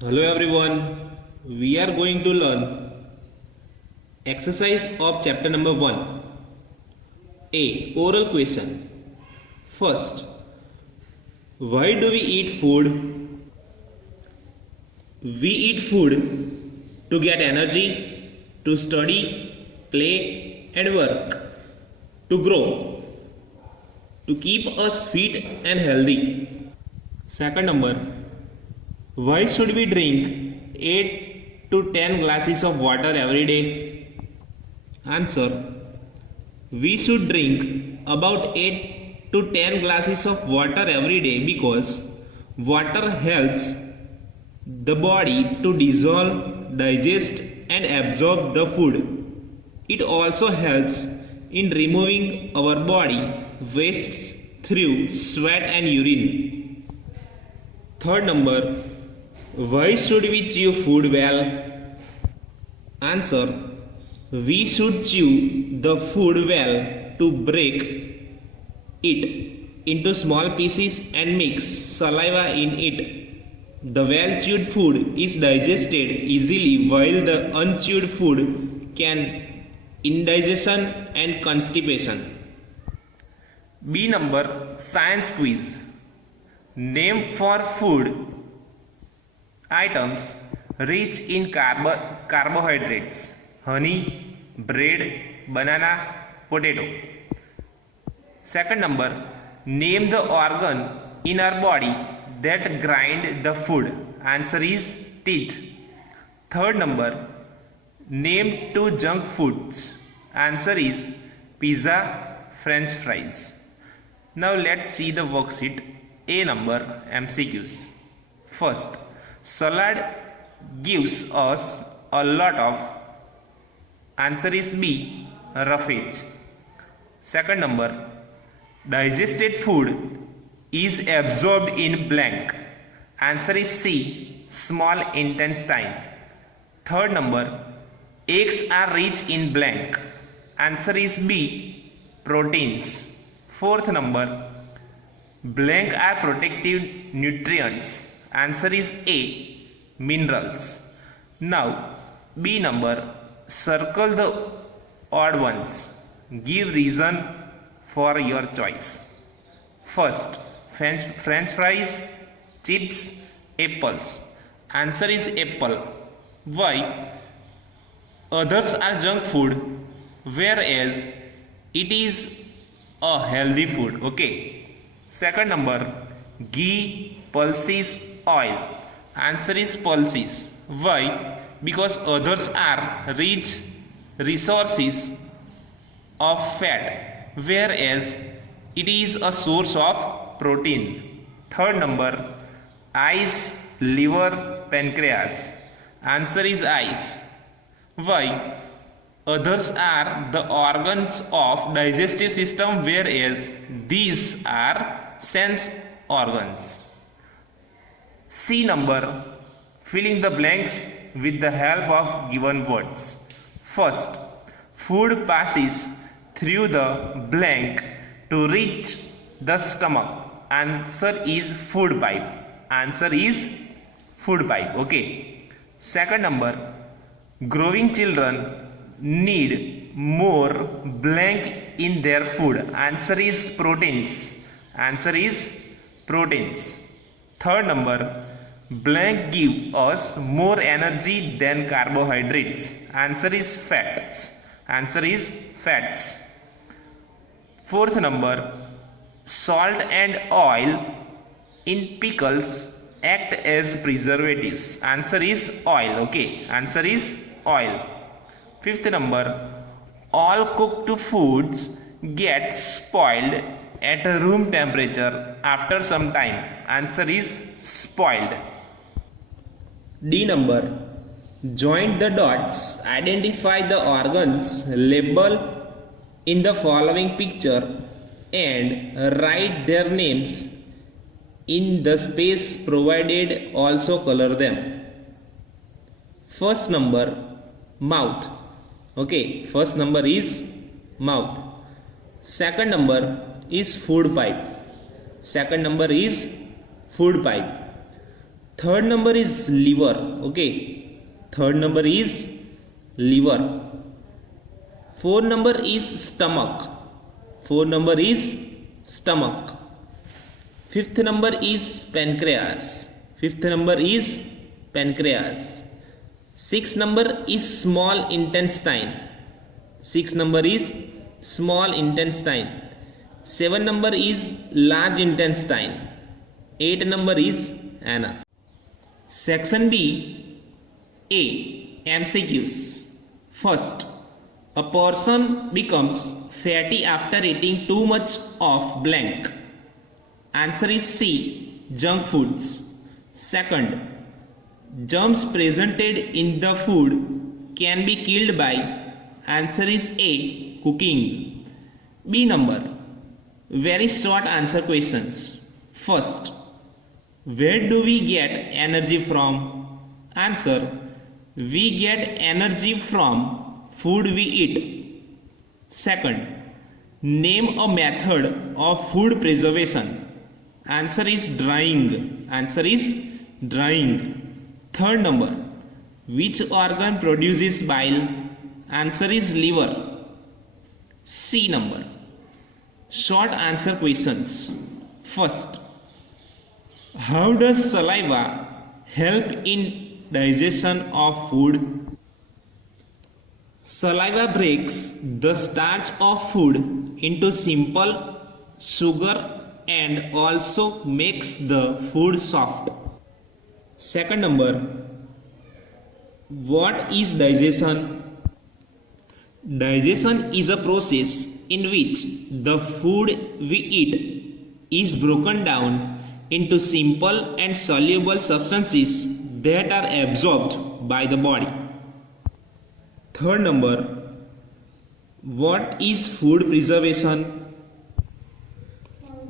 Hello everyone, we are going to learn exercise of chapter number 1. A. Oral question. First, why do we eat food? We eat food to get energy, to study, play and work, to grow, to keep us fit and healthy. Second number, why should we drink 8 to 10 glasses of water every day? Answer. We should drink about 8 to 10 glasses of water every day because water helps the body to dissolve, digest and absorb the food. It also helps in removing our body wastes through sweat and urine. Third number, why should we chew food well? Answer. We should chew the food well to break it into small pieces and mix saliva in it. The well chewed food is digested easily while the unchewed food can indigestion and constipation. B number, science quiz. Name for food items rich in carbohydrates: honey, bread, banana, potato. Second number, name the organ in our body that grind the food. Answer is teeth. Third number, name 2 junk foods. Answer is pizza, french fries. Now let's see the worksheet. A number, MCQs. First, salad gives us a lot of. Answer is B, roughage. Second number, digested food is absorbed in blank. Answer is C, small intestine. Third number, eggs are rich in blank. Answer is B, proteins. Fourth number, blank are protective nutrients. Answer is A, minerals. Now B number, circle the odd ones. Give reason for your choice. First, french fries, chips, apples. Answer is apple. Why? Others are junk food, whereas it is a healthy food. Okay. Second number, ghee, pulses, oil. Answer is pulses. Why? Because others are rich resources of fat, whereas it is a source of protein. Third number, eyes, liver, pancreas. Answer is eyes. Why? Others are the organs of digestive system, whereas these are sense organs. C number, filling the blanks with the help of given words. First, food passes through the blank to reach the stomach. Answer is food pipe. Answer is food pipe. Okay. Second number, growing children need more blank in their food. Answer is proteins. Answer is proteins. Third number, blank give us more energy than carbohydrates. Answer is fats. Answer is fats. Fourth number, salt and oil in pickles act as preservatives. Answer is oil. Okay. Answer is oil. Fifth number, all cooked foods get spoiled at room temperature after some time. Answer is spoiled. D number, join the dots, identify the organs labeled in the following picture and write their names in the space provided. Also color them. First number, mouth. Okay, first number is mouth. Second number is food pipe. Second number is food pipe. Third number is liver. Okay. Third number is liver. Fourth number is stomach. Fourth number is stomach. Fifth number is pancreas. Fifth number is pancreas. Sixth number is small intestine. Sixth number is small intestine. Seven number is large intestine. Eight number is anus. Section B. A. MCQs. First, a person becomes fatty after eating too much of blank. Answer is C. Junk foods. Second, germs presented in the food can be killed by. Answer is A. Cooking. B number. Very short answer questions. First, where do we get energy from? Answer. We get energy from food we eat. Second, name a method of food preservation. Answer is drying. Answer is drying. Third number, which organ produces bile? Answer is liver. C number. Short answer questions. First, how does saliva help in digestion of food? Saliva breaks the starch of food into simple sugar and also makes the food soft. Second number, what is digestion? Digestion is a process in which the food we eat is broken down into simple and soluble substances that are absorbed by the body. Third number, what is food preservation?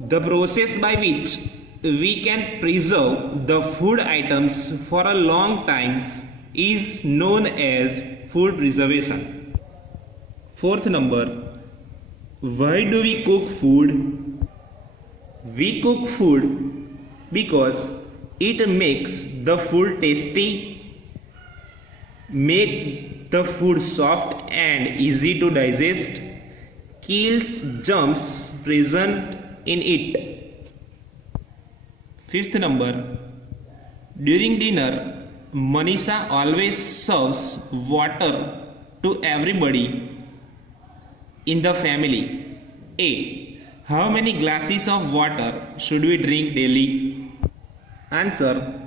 The process by which we can preserve the food items for a long time is known as food preservation. Fourth number, why do we cook food? We cook food because it makes the food tasty, make the food soft and easy to digest, kills germs present in it. Fifth number, during dinner, Manisha always serves water to everybody in the family. A. How many glasses of water should we drink daily? Answer.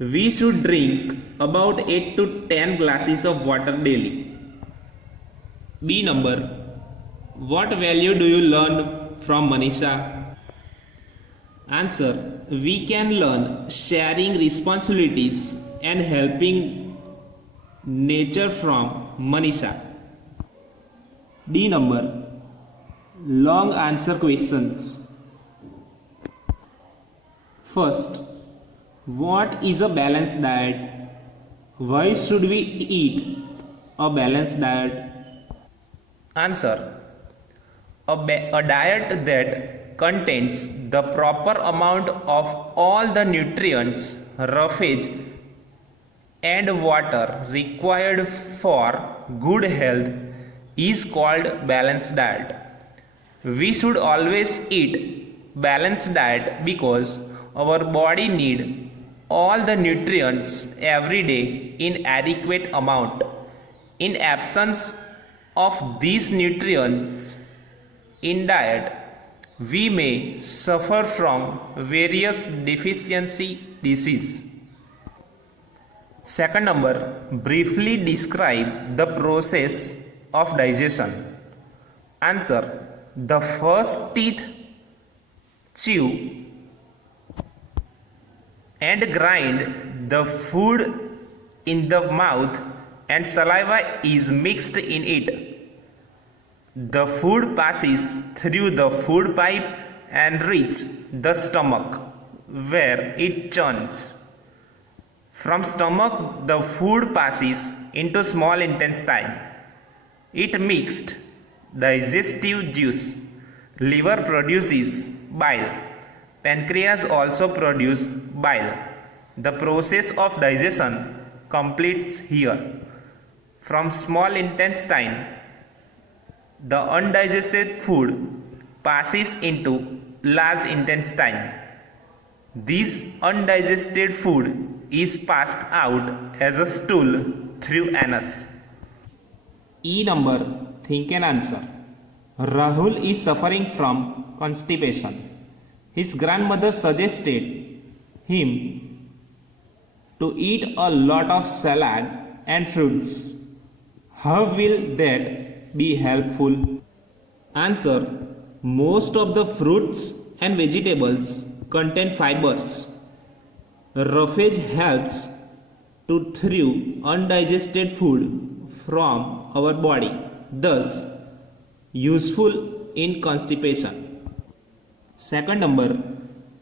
We should drink about 8 to 10 glasses of water daily. B number. What value do you learn from Manisha? Answer. We can learn sharing responsibilities and helping nature from Manisha. D number. Long answer questions. First, what is a balanced diet? Why should we eat a balanced diet? Answer. A diet that contains the proper amount of all the nutrients, roughage, and water required for good health is called balanced diet. We should always eat balanced diet because our body needs all the nutrients every day in adequate amount. In absence of these nutrients in diet, we may suffer from various deficiency disease. Second number, briefly describe the process of digestion. Answer. The first teeth chew and grind the food in the mouth and saliva is mixed in it. The food passes through the food pipe and reaches the stomach where it churns. From stomach the food passes into small intestine. It mixed digestive juice. Liver produces bile. Pancreas also produces bile. The process of digestion completes here. From small intestine, the undigested food passes into large intestine. This undigested food is passed out as a stool through anus. E number, think and answer. Rahul is suffering from constipation. His grandmother suggested him to eat a lot of salad and fruits. How will that be helpful? Answer. Most of the fruits and vegetables contain fibers. Roughage helps to through undigested food from our body, thus useful in constipation. Second number,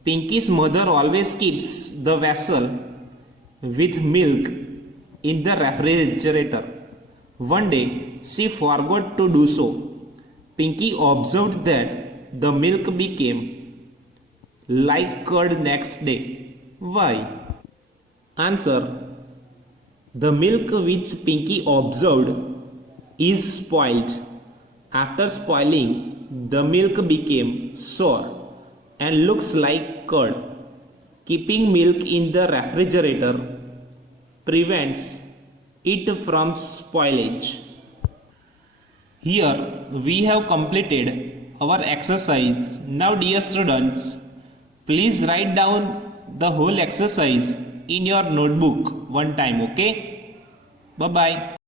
Pinky's mother always keeps the vessel with milk in the refrigerator. One day she forgot to do so. Pinky observed that the milk became like curd next day. Why? Answer. The milk which Pinky observed is spoiled. After spoiling, the milk became sour and looks like curd. Keeping milk in the refrigerator prevents it from spoilage. Here we have completed our exercise. Now dear students, please write down the whole exercise in your notebook one time, okay? Bye-bye.